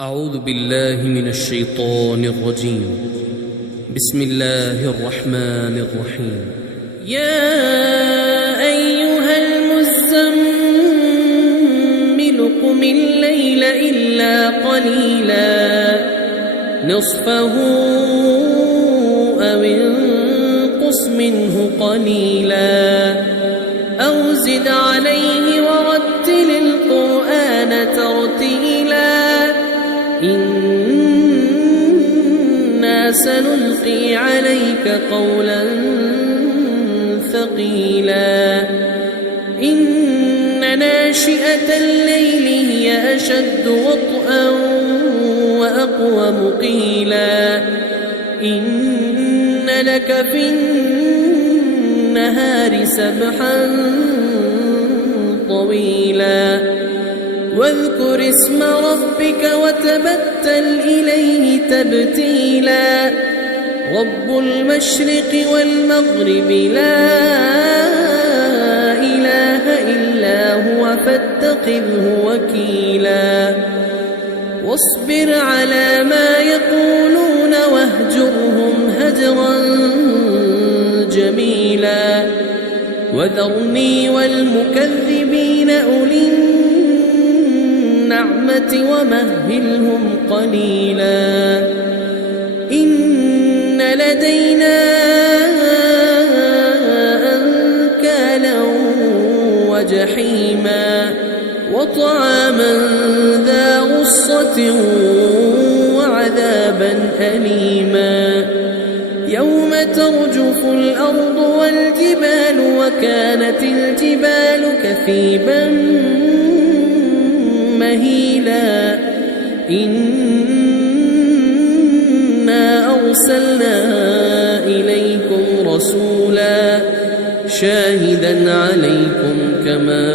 أعوذ بالله من الشيطان الرجيم. بسم الله الرحمن الرحيم. يا أيها المزمل قم الليل إلا قليلا نصفه أو انقص منه قليلا أو زد عليه ورتل القرآن ترتيلا إنا سنلقي عليك قولا ثقيلا إن ناشئة الليل هي أشد وطئا وأقوم قيلا إن لك في النهار سبحا طويلا واذكر اسم ربك وتبتل إليه تبتيلا رب المشرق والمغرب لا إله إلا هو فاتخذه وكيلا واصبر على ما يقولون واهجرهم هجرا جميلا وذرني والمكذبين أولي النعمة ومهلهم قليلا إن لدينا أنكالا وجحيما وطعاما ذا غصة وعذابا أليما يوم ترجف الأرض والجبال وكانت الجبال كثيبا مهيلا إنا أرسلنا إليكم رسولا شاهدا عليكم كما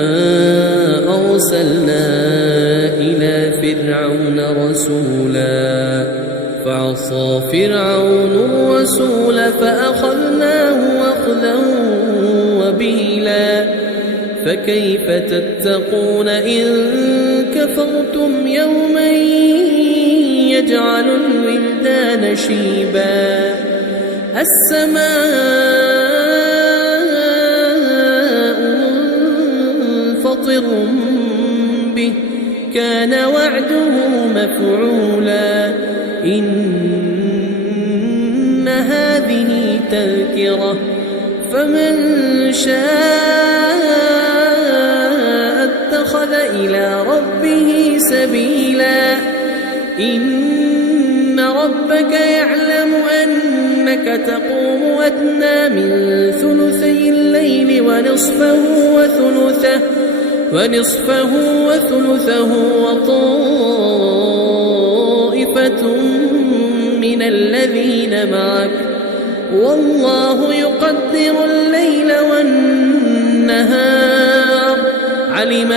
أرسلنا إلى فرعون رسولا فعصى فرعون الرسول فأخذناه أخذا وبيلا فكيف تتقون إن كفرتم يوما يجعل الولدان شيبا السماء منفطر به كان وعده مفعولا إن هذه تذكرة فمن شاء اتخذ إلى ربه سبيلا إن ربك يعلم أنك تقوم أدنى من ثلثي الليل ونصفه وثلثه وطائفة من الذين معك والله يقدر الليل والنهار علم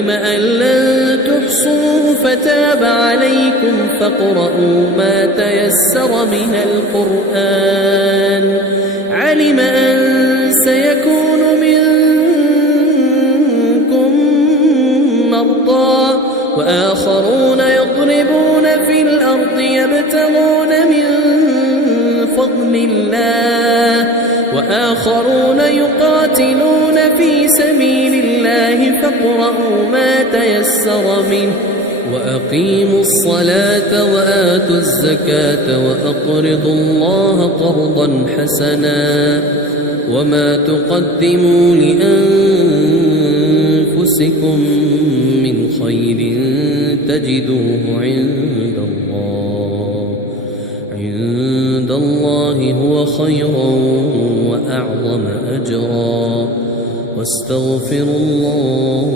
أن لن تحصوه فتاب عليكم فاقرؤوا ما تيسر من القرآن علم أن سيكون منكم مرضى وآخرون يضربون في الأرض يبتغون من فضل الله وآخرون يقاتلون في سبيل الله فاقرؤوا ما تيسر منه وأقيموا الصلاة وآتوا الزكاة وأقرضوا الله قرضا حسنا وما تقدموا لأنفسكم من خير تجدوه عند الله هو خيرا وأعظم أجرا واستغفروا الله